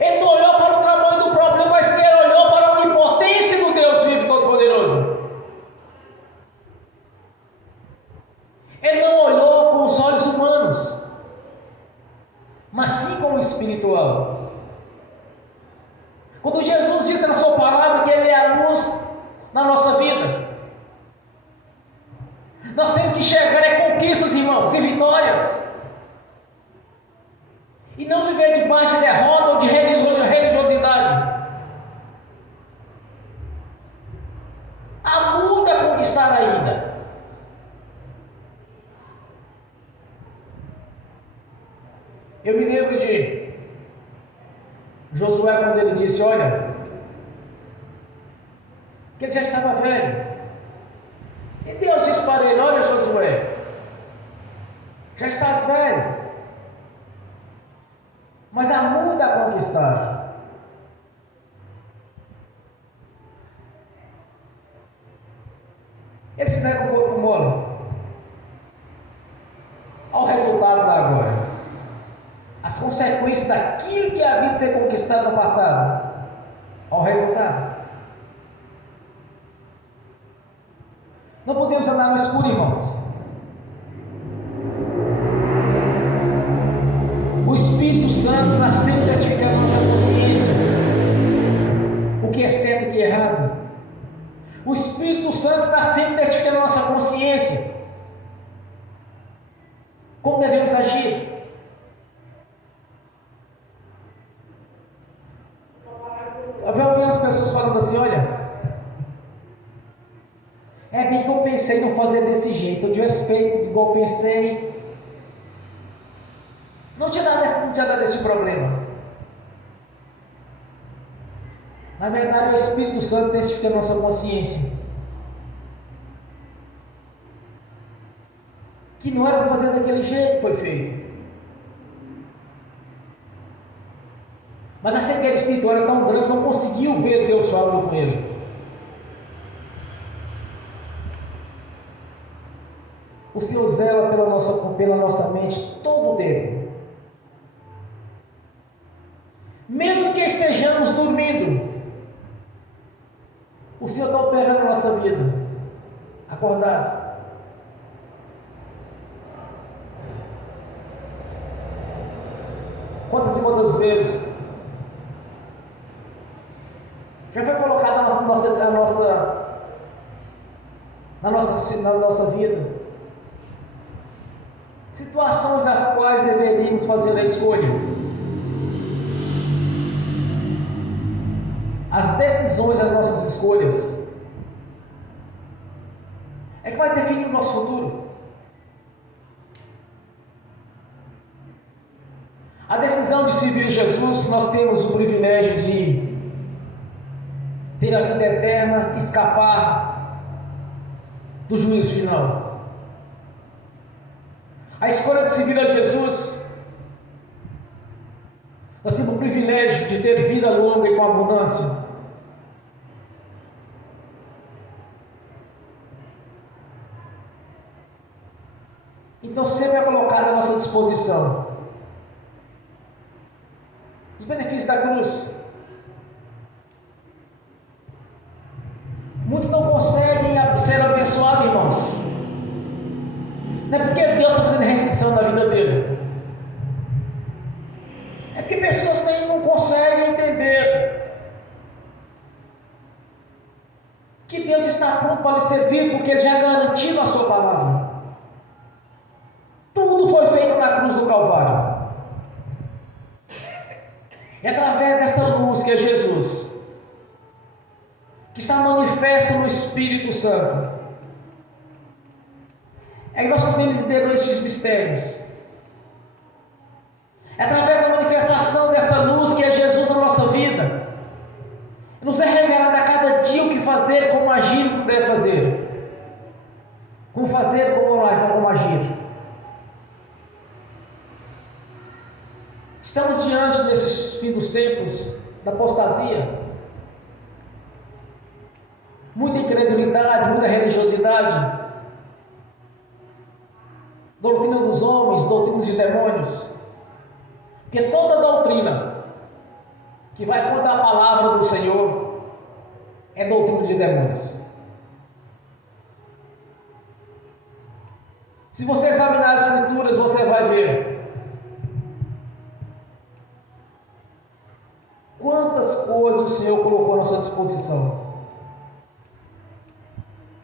Ele não olhou para o tamanho do problema, mas sim ele olhou para a onipotência do Deus vivo e todo-poderoso. Ele não olhou com os olhos humanos, mas sim com o espiritual. Quando Jesus diz na sua palavra que Ele é a luz na nossa vida, nós temos que enxergar com que Eu me lembro de Josué, quando ele disse: olha, que ele já estava velho. E Deus disse para ele: olha, Josué, já estás velho, mas há muito a conquistar. Eles fizeram um corpo mole. Olha o resultado da agora. As consequências daquilo que havia de ser conquistado no passado. Olha o resultado. Não podemos andar no escuro, irmãos. O Espírito Santo está sempre testificando a nossa consciência. O que é certo e o que é errado. O Espírito Santo está sempre testificando a nossa consciência. Como devemos agir? Eu vi algumas pessoas falando assim: olha, é bem que eu pensei em não fazer desse jeito, eu tivesse feito igual eu pensei, não tinha dado esse problema. Na verdade, é o Espírito Santo testificando a nossa consciência, que não era para fazer daquele jeito que foi feito. Mas a cegueira espiritual era tão grande, não conseguiu ver Deus falando com ele. O Senhor zela pela nossa mente todo o tempo. Mesmo que estejamos dormindo, o Senhor está operando a nossa vida, acordado. Quantas e quantas vezes já foi colocada na nossa vida situações às quais deveríamos fazer a escolha. As decisões, as nossas escolhas é que vai definir o nosso futuro. A decisão de servir a Jesus, nós temos o privilégio de ter a vida eterna, escapar do juízo final. A escolha de servir a Jesus, nós temos o privilégio de ter vida longa e com abundância. Então sempre é colocado à nossa disposição os benefícios da cruz. Muitos não conseguem ser abençoados, irmãos. Não é porque Deus está fazendo restrição na vida dele. É porque pessoas não conseguem entender que Deus está pronto para lhe servir, porque Ele já garantiu a sua palavra. Tudo foi feito na cruz do Calvário. É através dessa luz que é Jesus, que está manifesto no Espírito Santo, é que nós podemos entender esses mistérios. É através da manifestação dessa luz que é Jesus na nossa vida, nos é revelado a cada dia o que fazer, como agir, o que deve fazer, como fazer, como agir. Estamos diante desses fim dos tempos da apostasia, muita incredulidade, muita religiosidade, doutrina dos homens, doutrina de demônios, porque toda doutrina que vai contra a palavra do Senhor é doutrina de demônios. Se você examinar as Escrituras, você vai ver quantas coisas o Senhor colocou à nossa disposição.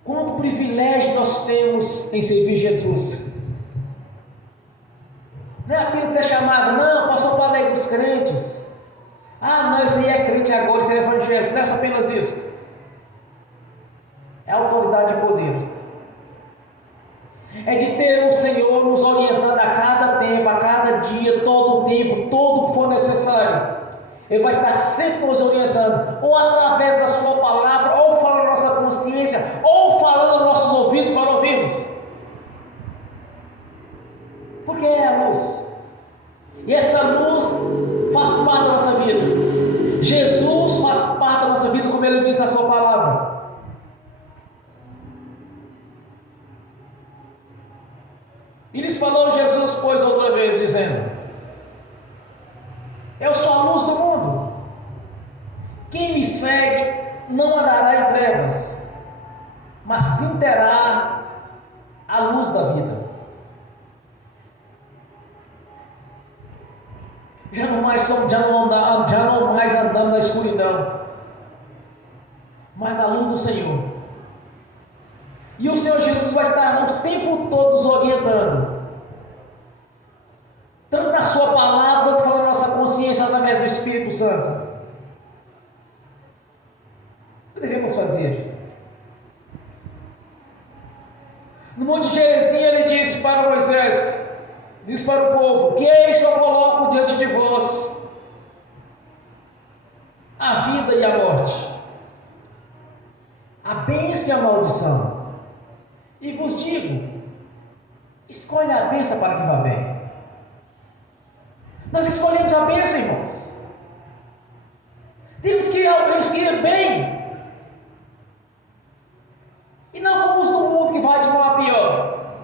Quanto privilégio nós temos em servir Jesus. Não é apenas ser chamado, não, pastor, para a lei dos crentes. Ah, não, isso aí é crente agora, isso é evangélico. Não é só apenas isso. É autoridade e poder. É de ter o Senhor nos orientando a cada tempo, a cada dia, todo o necessário, Ele vai estar sempre nos orientando, ou através da sua palavra, ou falando na nossa consciência, ou falando nos nossos ouvidos para ouvirmos. Porque é a luz. E essa luz faz parte da nossa vida. Jesus faz parte da nossa vida, como Ele diz na sua palavra. E lhes falou Jesus, pois, outra vez, dizendo: eu sou a luz do mundo. Quem me segue não andará em trevas, mas sim terá a luz da vida. Já não mais andamos na escuridão, mas na luz do Senhor. E o Senhor Jesus vai estar o tempo todo nos orientando, tanto na sua palavra, quanto falando na nossa consciência através do Espírito Santo. O que devemos fazer? No Monte Gerizim ele disse para Moisés, disse para o povo: que eis que eu coloco diante de vós a vida e a morte, a bênção e a maldição. E vos digo: escolhe a bênção para que vá bem. Nós escolhemos a bênção, irmãos. Temos que ir bem, e não como os do mundo que vai de mal a pior,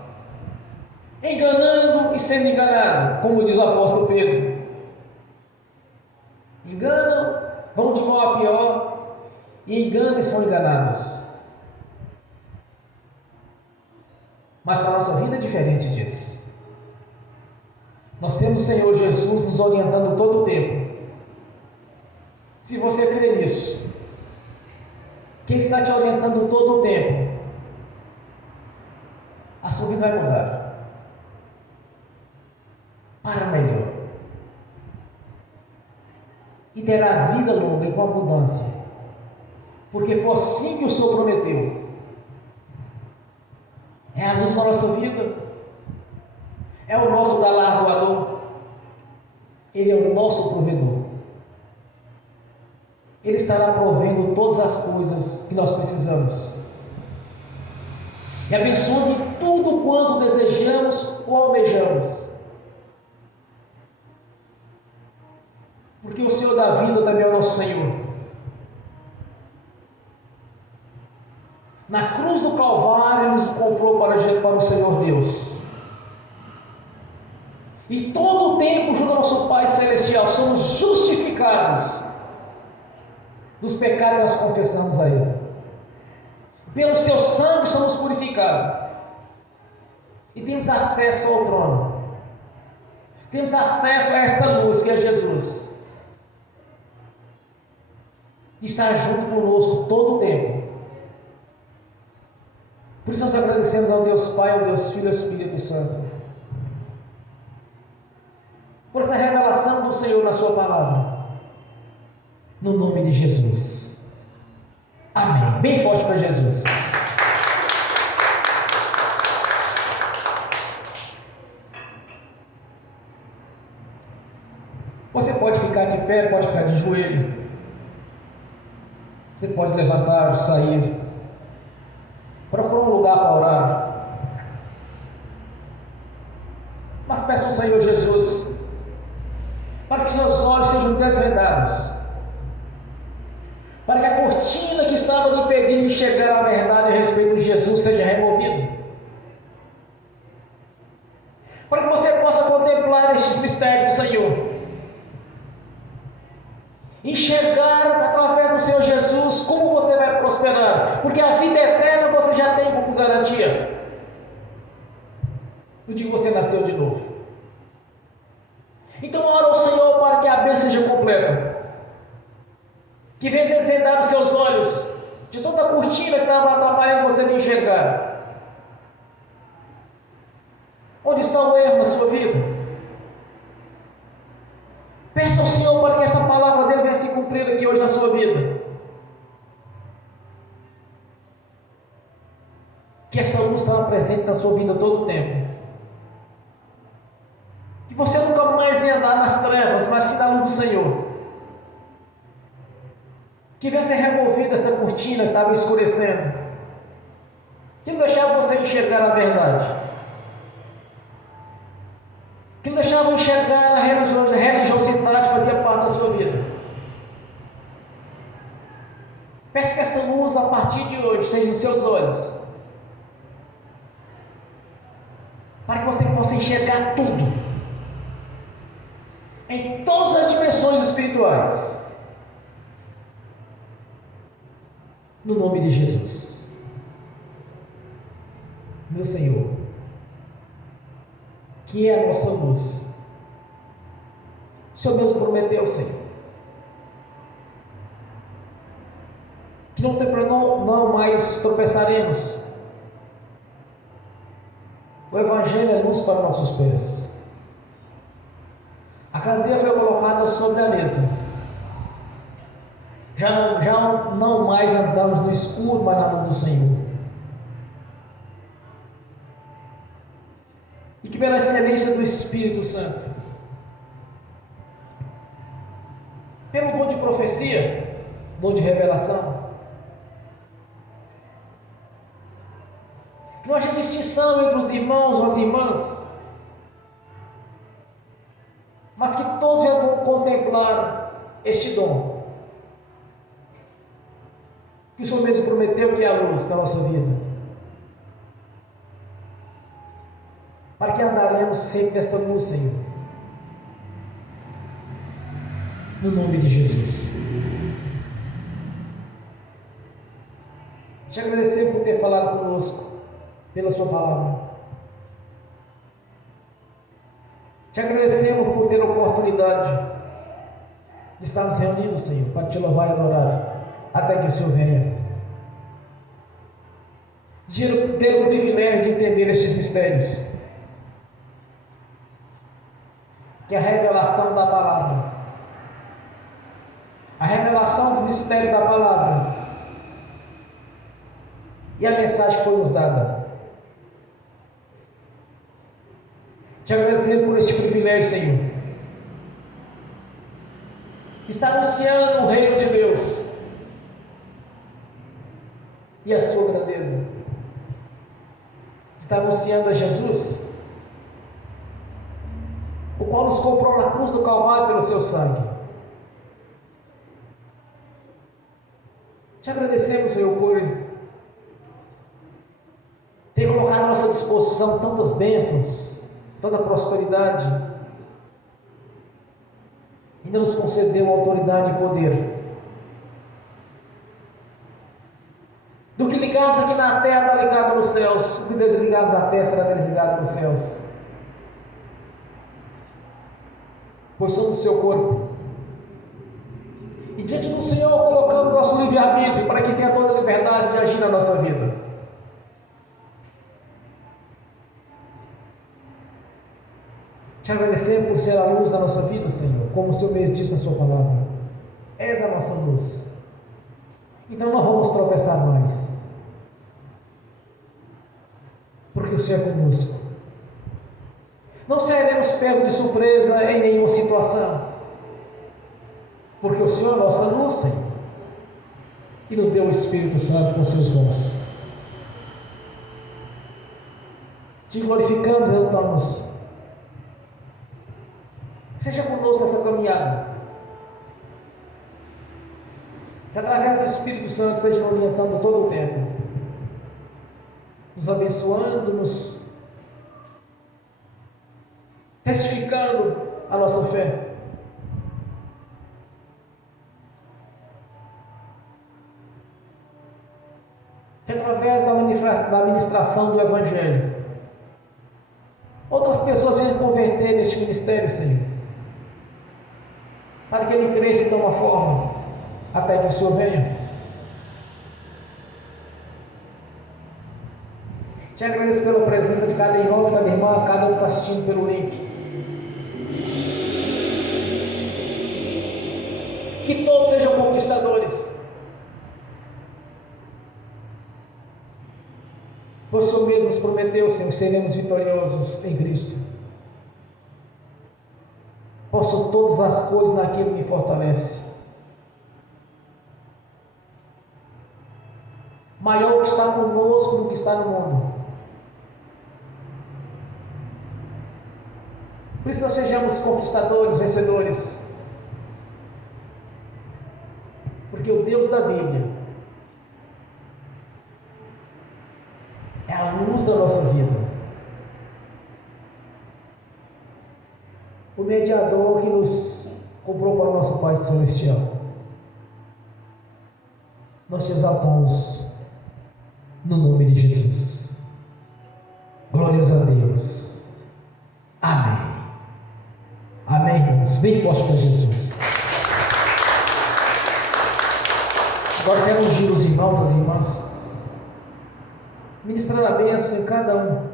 enganando e sendo enganado, como diz o apóstolo Pedro. Enganam, vão de mal a pior, e enganam e são enganados. Mas para a nossa vida é diferente disso. Nós temos o Senhor Jesus nos orientando todo o tempo. Se você crê nisso, que Ele está te orientando todo o tempo, a sua vida vai mudar para melhor, e terás vida longa e com abundância, porque foi assim que o Senhor prometeu. É a luz da nossa vida, é o nosso galardoador, Ele é o nosso provedor. Ele estará provendo todas as coisas que nós precisamos, e abençoando tudo quanto desejamos ou almejamos, porque o Senhor da vida também é o nosso Senhor. Na cruz do Calvário Ele nos comprou para o Senhor Deus, e todo o tempo junto ao nosso Pai Celestial somos justificados dos pecados que nós confessamos a Ele. Pelo seu sangue somos purificados, e temos acesso ao trono, temos acesso a esta luz que é Jesus, que está junto conosco todo o tempo. Por isso nós agradecemos ao Deus Pai, ao Deus Filho e ao Espírito Santo, por essa revelação do Senhor na sua palavra, no nome de Jesus. Amém. Bem forte para Jesus. Você pode ficar de pé, pode ficar de joelho, você pode levantar, sair, procurar um lugar para orar, mas peça ao Senhor Jesus para que seus olhos sejam desvendados, para que a cortina que estava lhe impedindo de chegar à verdade a respeito de Jesus seja removida, para que você possa contemplar estes mistérios do Senhor, enxergar através do Senhor Jesus como você vai prosperar, porque a vida eterna você já tem como garantia no dia que você nasceu de novo. Então ora ao Senhor para que a bênção seja completa, que venha desvendar os seus olhos de toda a cortina que estava atrapalhando você de enxergar. Onde está o erro na sua vida? Peça ao Senhor para que essa palavra dele venha se cumprir aqui hoje na sua vida, que essa luz estará presente na sua vida todo o tempo, que você nunca mais venha andar nas trevas, mas sim na luz do Senhor. Que venha ser removida essa cortina que estava escurecendo, que não deixava você enxergar a verdade, que não deixava enxergar a religiosidade que fazia parte da sua vida. Peça que essa luz a partir de hoje seja nos seus olhos, para que você possa enxergar tudo, em todas as dimensões espirituais, no nome de Jesus. Meu Senhor, que é a nossa luz, o Senhor mesmo prometeu, Senhor, que não mais tropeçaremos. O Evangelho é luz para nossos pés. A cadeia foi colocada sobre a mesa. Já não mais andamos no escuro, mas na luz do Senhor. E que pela excelência do Espírito Santo, pelo dom de profecia, dom de revelação, que não haja distinção entre os irmãos ou as irmãs, mas que todos venham contemplar este dom, que o Senhor mesmo prometeu que é a luz da nossa vida, para que andaremos sempre nesta luz, Senhor, no nome de Jesus. Te agradecer por ter falado conosco, pela sua palavra. Te agradecemos por ter a oportunidade de estarmos reunidos, Senhor, para te louvar e adorar, até que o Senhor venha. De ter o privilégio de entender estes mistérios, que é a revelação da palavra, a revelação do mistério da palavra e a mensagem que foi nos dada. Te agradecer por este privilégio, Senhor, que está anunciando o reino de Deus e a sua grandeza, que está anunciando a Jesus, o qual nos comprou na cruz do Calvário pelo seu sangue. Te agradecemos, Senhor, por ter colocado à nossa disposição tantas bênçãos, tanta prosperidade, ainda nos concedeu autoridade e poder. Do que ligados aqui na terra está ligado nos céus, o que desligados da terra será desligado nos céus, pois somos o seu corpo. E diante do Senhor colocamos nosso livre-arbítrio para que tenha toda a liberdade de agir na nossa vida. Te agradecer por ser a luz da nossa vida, Senhor, como o Senhor mesmo diz na sua palavra. És a nossa luz. Então não vamos tropeçar mais, porque o Senhor é conosco. Não seremos pegos de surpresa em nenhuma situação, porque o Senhor é a nossa luz, Senhor, e nos deu o Espírito Santo com seus dons. Te glorificamos e exaltamos. Seja conosco nessa caminhada, que através do Espírito Santo seja nos orientando todo o tempo, nos abençoando, nos testificando a nossa fé. Que através da ministração do Evangelho, outras pessoas venham converter neste ministério, Senhor, para que ele cresça de uma forma até que o Senhor venha. Te agradeço pela presença de cada irmão, de cada irmã, cada um que está assistindo pelo link. Que todos sejam conquistadores, pois o Senhor mesmo nos prometeu, Senhor, seremos vitoriosos em Cristo. Posso todas as coisas naquele que me fortalece. Maior o que está conosco do que está no mundo. Por isso nós sejamos conquistadores, vencedores. Porque o Deus da Bíblia é a luz da nossa vida. O mediador que nos comprou para o nosso Pai Celestial. Nós te exaltamos no nome de Jesus. Glórias a Deus. Amém. Amém, irmãos. Bem forte para Jesus. Agora quero ungir os irmãos, as irmãs, ministrar a bênção em cada um.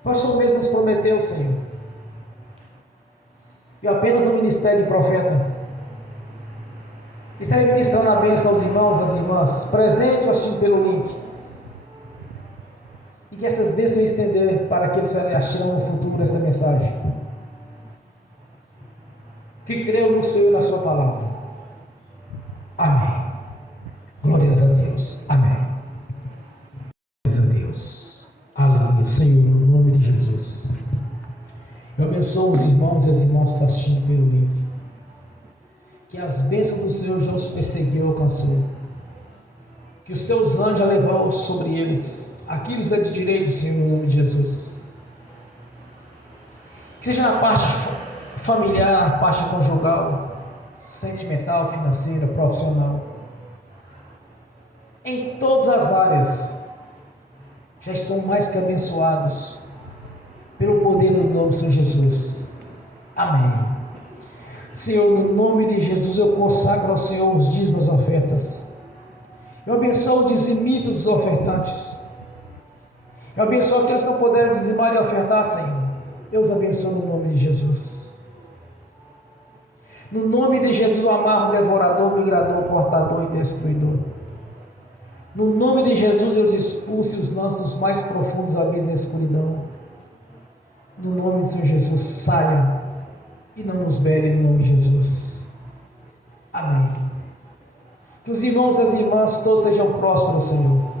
O pastor mesmo prometeu, Senhor, e apenas no ministério de profeta estarei ministrando a bênção aos irmãos, às irmãs, presente ou assistindo pelo link, e que essas bênçãos eu estender para aqueles que assistirão no futuro esta mensagem, que creu no Senhor e na sua palavra. Amém. Glórias a Deus. Amém. Glórias a Deus. Aleluia. Senhor, no nome de Jesus, eu abençoo os irmãos e as irmãs que estão assistindo pelo link. Que as bênçãos do Senhor já os perseguiu e alcançou. Que os teus anjos já levou sobre eles. Aqui lhes é de direito, Senhor, no nome de Jesus. Que seja na parte familiar, parte conjugal, sentimental, financeira, profissional. Em todas as áreas, já estão mais que abençoados pelo poder do nome do Senhor Jesus. Amém. Senhor, no nome de Jesus, eu consagro ao Senhor os dízimos e as ofertas. Eu abençoo os dizimistas e os ofertantes. Eu abençoo aqueles que não puderam dizimar e ofertar, Senhor. Eu os abençoo no nome de Jesus. No nome de Jesus, eu amarro o devorador, migrador, portador e destruidor. No nome de Jesus, eu os expulso e os lanço nos mais profundos abismos da escuridão. No nome do Senhor Jesus, saia e não nos bere, no nome de Jesus. Amém. Que os irmãos e as irmãs todos sejam prósperos, Senhor.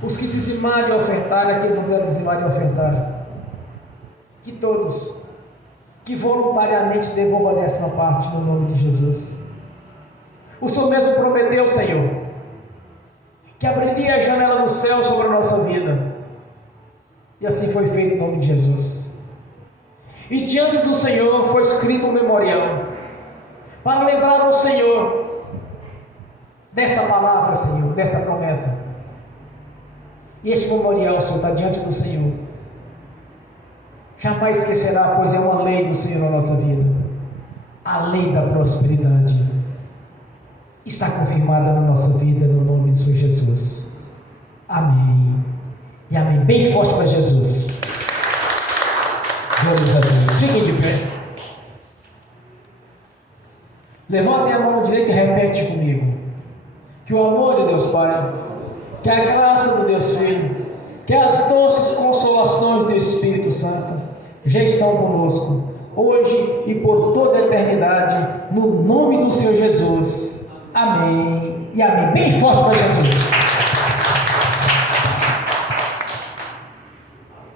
Os que dizimarem e ofertarem, aqueles que não puderem dizimar e ofertar, que todos, que voluntariamente devolvam a 10ª parte, no nome de Jesus. O Senhor mesmo prometeu, Senhor, que abriria a janela do céu sobre a nossa vida, e assim foi feito, no nome de Jesus. E diante do Senhor foi escrito um memorial, para lembrar ao Senhor desta palavra, Senhor, desta promessa. E este memorial, Senhor, está diante do Senhor. Jamais esquecerá, pois é uma lei do Senhor na nossa vida. A lei da prosperidade está confirmada na nossa vida, no nome de Senhor Jesus. Amém. E amém. Bem forte para Jesus. Glórias a Deus. Fiquem de pé. Levantem a mão direita e repete comigo. Que o amor de Deus Pai, que a graça do Deus Filho, que as doces consolações do Espírito Santo já estão conosco, hoje e por toda a eternidade, no nome do Senhor Jesus. Amém e amém. Bem forte para Jesus.